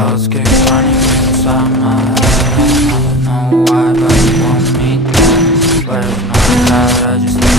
thoughts keep running inside my head. I don't know why, but you want me dead. But if not that, I just